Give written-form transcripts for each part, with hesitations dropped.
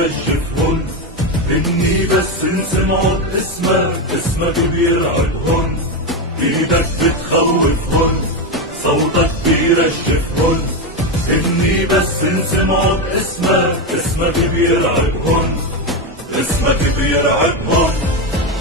بيرجفهن، إني بس سمعوا اسمك بيرعبهن. إيدك بتخوفهن، صوتك بيرجفهن، إني بس سمعوا اسمك بيرعبهن، اسمك بيرعبهن.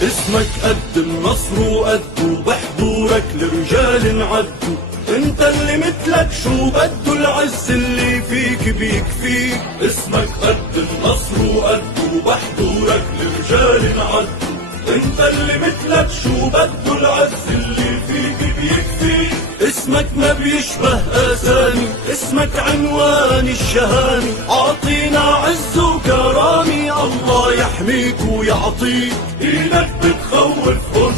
اسمك قد النصر وقده، بحضورك لرجال انعدوا. انت اللي مثلك شو بده، العز اللي فيك بيكفيك. اسمك قد النصر وقده، بحضورك لرجال انعدوا. انت اللي مثلك شو بده، العز اللي فيك بيكفيك. اسمك ما بيشبه اسامي، اسمك عنوان الشهامي. عاطينا عز وكرامي، الله يحميك ويعطيك. ايدك بتخوفهن،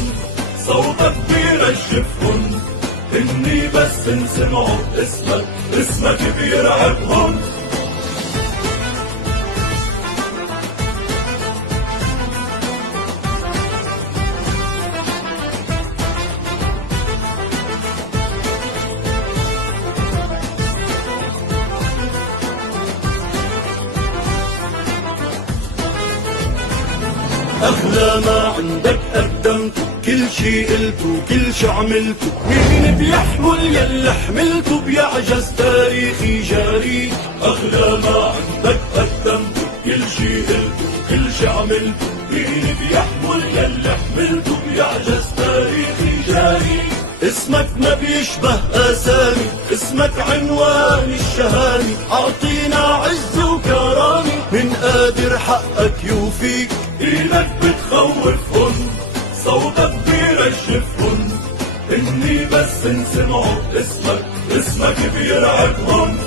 صوتك بيرجفهن، إني بس سمعوا اسمك بيرعبهن. أغلى ما عندك قدمته، كل شي قلته كل شي عملته. مين بيحمل يلي حملته، بيعجز تاريخي جاريك. أغلى ما عندك قدمته، كل شي قلته كل شي عملته. مين بيحمل يلي حملته، بيعجز تاريخي جاريك. اسمك ما بيشبه اسامي، اسمك عنوان الشهامي. اعطينا عز وكرامي، من قادر حقك يوفيك. ايدك بتخوفهن، صوتك بيرجفهن، اني بس سمعوا اسمك بيرعبهن.